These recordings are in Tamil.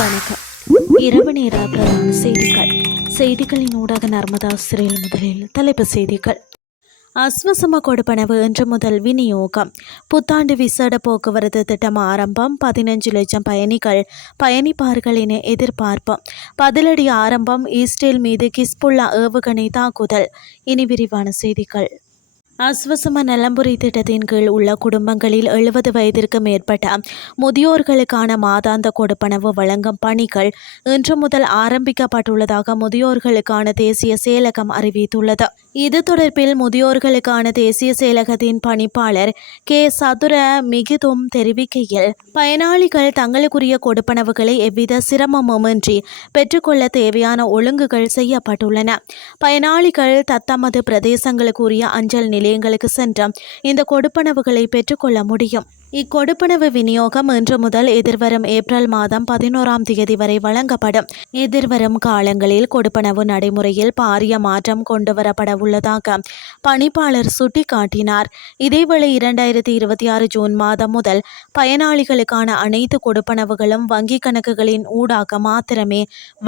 வணக்கம். இரவு நேர பிரதான செய்திகளின் ஊடாக நர்மதா சிறையில் முதலில் தலைப்புச் செய்திகள். அஸ்வசம கொடுப்பனவு இன்று முதல் விநியோகம். புத்தாண்டு விசேட போக்குவரத்து திட்டம் ஆரம்பம். 15 லட்சம் பயணிப்பார்கள் என எதிர்பார்ப்பு. பதிலடி ஆரம்பம். இஸ்ரேல் மீது கிஸ்புல்லா ஏவுகணை தாக்குதல். இனி விரிவான செய்திகள். அஸ்வசம நலம்புரி திட்டத்தின் கீழ் உள்ள குடும்பங்களில் 70 வயதிற்கு மேற்பட்ட முதியோர்களுக்கான மாதாந்த கொடுப்பனவு வழங்கும் பணிகள் இன்று முதல் ஆரம்பிக்கப்பட்டுள்ளதாக முதியோர்களுக்கான தேசிய செயலகம் அறிவித்துள்ளது. இது தொடர்பில் முதியோர்களுக்கான தேசிய செயலகத்தின் பணிப்பாளர் கே சதுர மிகுதும் தெரிவிக்கையில், பயனாளிகள் தங்களுக்குரிய கொடுப்பனவுகளை எவ்வித சிரமமுமின்றி பெற்றுக்கொள்ள தேவையான ஒழுங்குகள் செய்யப்பட்டுள்ளன. பயனாளிகள் தத்தமது பிரதேசங்களுக்குரிய அஞ்சல் நிலையங்களுக்கு சென்று இந்த கொடுப்பனவுகளை பெற்றுக்கொள்ள முடியும். இக்கொடுப்பனவு விநியோகம் இன்று முதல் எதிர்வரும் ஏப்ரல் மாதம் 11ஆம் தேதி வரை வழங்கப்படும். எதிர்வரும் காலங்களில் கொடுப்பனவு நடைமுறையில் பாரிய மாற்றம் கொண்டுவரப்பட உள்ளதாக பணிப்பாளர் சுட்டிக்காட்டினார். இதேவேளை 2026 ஜூன் மாதம் முதல் பயனாளிகளுக்கான அனைத்து கொடுப்பனவுகளும் வங்கிக் கணக்குகளின் ஊடாக மாத்திரமே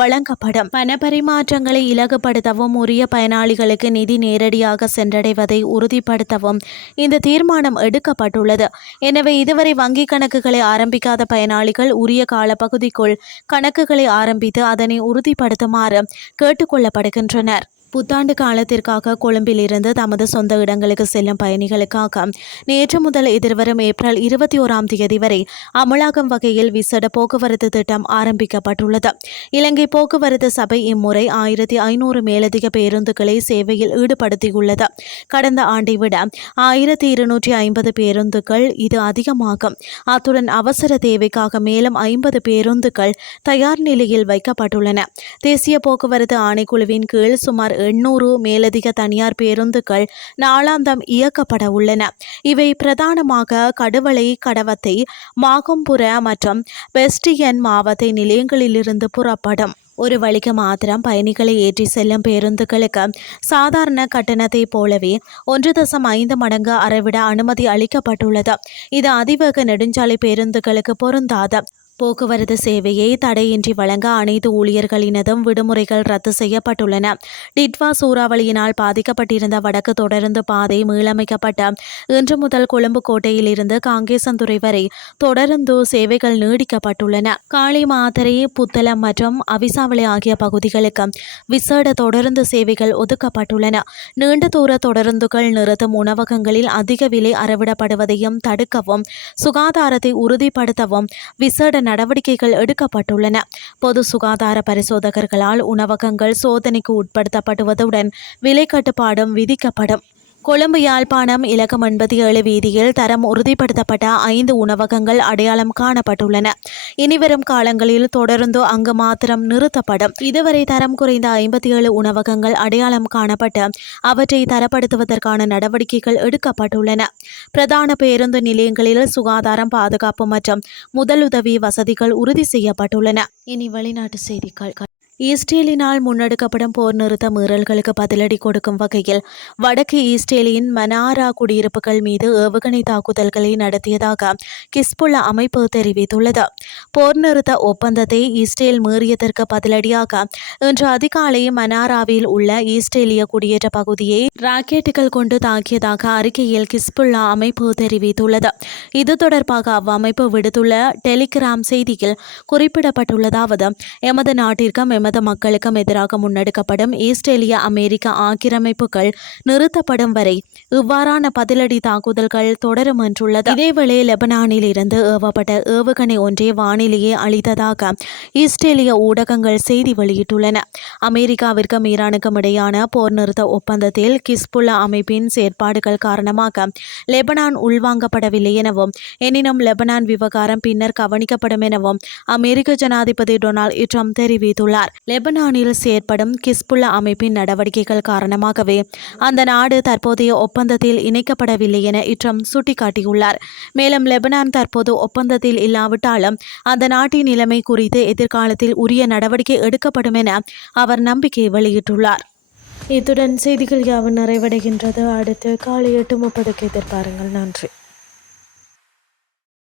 வழங்கப்படும். பணப்பரிமாற்றங்களை இலகுப்படுத்தவும் உரிய பயனாளிகளுக்கு நிதி நேரடியாக சென்றடைவதை உறுதிப்படுத்தவும் இந்த தீர்மானம் எடுக்கப்பட்டுள்ளது. எனவே இதுவரை வங்கிக் கணக்குகளை ஆரம்பிக்காத பயனாளிகள் உரிய காலப்பகுதிக்குள் கணக்குகளை ஆரம்பித்து அதனை உறுதிப்படுத்துமாறு கேட்டுக்கொள்ளப்படுகின்றனர். புத்தாண்டு காலத்திற்காக கொழும்பில் இருந்து தமது சொந்த இடங்களுக்கு செல்லும் பயணிகளுக்காக நேற்று முதல் எதிர்வரும் ஏப்ரல் 21ஆம் தேதி வரை அமலாகும் வகையில் விசேட போக்குவரத்து திட்டம் ஆரம்பிக்கப்பட்டுள்ளது. இலங்கை போக்குவரத்து சபை இம்முறை 1500 மேலதிக பேருந்துகளை சேவையில் ஈடுபடுத்தியுள்ளது. கடந்த ஆண்டை விட 1250 பேருந்துகள் இது அதிகமாகும். அத்துடன் அவசர தேவைக்காக மேலும் 50 பேருந்துகள் தயார் நிலையில் வைக்கப்பட்டுள்ளன. தேசிய போக்குவரத்து ஆணைக்குழுவின் கீழ் சுமார் 800 மேலதிக தனியார் பேருந்துகள் நாளாந்தம் இயக்கப்பட உள்ளன. இவை பிரதானமாக கடுவளை, கடவத்தை, மாகும்புர மற்றும் வெஸ்டியன் மாவட்ட நிலையங்களிலிருந்து புறப்படும். ஒரு வழிக்கு மாத்திரம் பயணிகளை ஏற்றி செல்லும் பேருந்துகளுக்கு சாதாரண கட்டணத்தை போலவே 1.5 மடங்கு அறவிட அனுமதி அளிக்கப்பட்டுள்ளது. இது அதிவேக நெடுஞ்சாலை பேருந்துகளுக்கு பொருந்தாது. போக்குவரத்து சேவையை தடையின்றி வழங்க அனைத்து ஊழியர்களினதும் விடுமுறைகள் ரத்து செய்யப்பட்டுள்ளன. டிட்வா சூறாவளியினால் பாதிக்கப்பட்டிருந்த வடக்கு தொடருந்து பாதை மீளமைக்கப்பட்ட இன்று முதல் கொழும்பு கோட்டையில் இருந்து காங்கேசன்துறை வரை தொடருந்து சேவைகள் நீடிக்கப்பட்டுள்ளன. காளி மாத்தறை, புத்தளம் மற்றும் அவிசாவளை ஆகிய பகுதிகளுக்கு விசேட தொடருந்து சேவைகள் ஒதுக்கப்பட்டுள்ளன. நீண்ட தூர தொடருந்துகள் நிறுத்தும் உணவகங்களில் அதிக விலை அறவிடப்படுவதையும் தடுக்கவும் சுகாதாரத்தை உறுதிப்படுத்தவும் விசேட நடவடிக்கைகள் எடுக்கப்பட்டுள்ளன. பொது சுகாதார பரிசோதகர்களால் உணவகங்கள் சோதனைக்கு உட்படுத்தப்படுவதுடன் விலை கட்டுப்பாடும் விதிக்கப்படும். கொழும்பு யாழ்ப்பாணம் இலக்கம் 87 வீதியில் தரம் உறுதிப்படுத்தப்பட்ட 5 உணவகங்கள் அடையாளம் காணப்பட்டுள்ளன. இனிவரும் காலங்களில் தொடர்ந்து அங்கு மாத்திரம் நிறுத்தப்படும். இதுவரை தரம் குறைந்த 57 உணவகங்கள் அடையாளம் காணப்பட்டு அவற்றை தரப்படுத்துவதற்கான நடவடிக்கைகள் எடுக்கப்பட்டுள்ளன. பிரதான பேருந்து நிலையங்களில் சுகாதாரம், பாதுகாப்பு மற்றும் முதலுதவி வசதிகள் உறுதி செய்யப்பட்டுள்ளன. இனி வெளிநாட்டு செய்திகள். இஸ்ரேலினால் முன்னெடுக்கப்படும் போர் நிறுத்த மீறல்களுக்கு பதிலடி கொடுக்கும் வகையில் வடக்கு இஸ்ரேலின் மனாரா குடியிருப்புகள் மீது ஏவுகணை தாக்குதல்களை நடத்தியதாக கிஸ்புல்லா அமைப்பு தெரிவித்துள்ளது. போர் நிறுத்த ஒப்பந்தத்தை இஸ்ரேல் மீறியதற்கு பதிலடியாக இன்று அதிகாலை மனாராவில் உள்ள இஸ்ரேலிய குடியேற்ற பகுதியை ராக்கெட்டுகள் கொண்டு தாக்கியதாக அறிக்கையில் கிஸ்புல்லா அமைப்பு தெரிவித்துள்ளது. இது தொடர்பாக அவ்வமைப்பு விடுத்துள்ள டெலிகிராம் செய்தியில் குறிப்பிடப்பட்டுள்ளதாவது, எமது நாட்டிற்கும் எமது மக்களுக்கும் எதிராக முன்னெடுக்கப்படும் இஸ்ரேலிய அமெரிக்க ஆக்கிரமிப்புகள் நிறுத்தப்படும் வரை இவ்வாறான பதிலடி தாக்குதல்கள் தொடரும் என்றுள்ளது. இதேவேளை லெபனானில் இருந்து ஏவப்பட்ட ஏவுகணை ஒன்றை வானிலேயே அளித்ததாக இஸ்ரேலிய ஊடகங்கள் செய்தி வெளியிட்டுள்ளன. அமெரிக்காவிற்கும் ஈரானுக்கும் இடையான போர் நிறுத்த ஒப்பந்தத்தில் கிஸ்புல்லா அமைப்பின் செயற்பாடுகள் காரணமாக லெபனான் உள்வாங்கப்படவில்லை எனவும், எனினும் லெபனான் விவகாரம் பின்னர் கவனிக்கப்படும் எனவும் அமெரிக்க ஜனாதிபதி டொனால்ட் ட்ரம்ப் தெரிவித்துள்ளார். லெபனானில் செயற்படும் கிஸ்புல்லா அமைப்பின் நடவடிக்கைகள் காரணமாகவே அந்த நாடு தற்போதைய ஒப்பந்தத்தில் இணைக்கப்படவில்லை என ட்ரம்ப் சுட்டிக்காட்டியுள்ளார். மேலும் லெபனான் தற்போது ஒப்பந்தத்தில் இல்லாவிட்டாலும் அந்த நாட்டின் நிலைமை குறித்து எதிர்காலத்தில் உரிய நடவடிக்கை எடுக்கப்படும் என அவர் நம்பிக்கை வெளியிட்டுள்ளார். இத்துடன் செய்திகள் யாவும் நிறைவடைகின்றது. அடுத்து காலை 8:30 எதிர்பாருங்கள். நன்றி.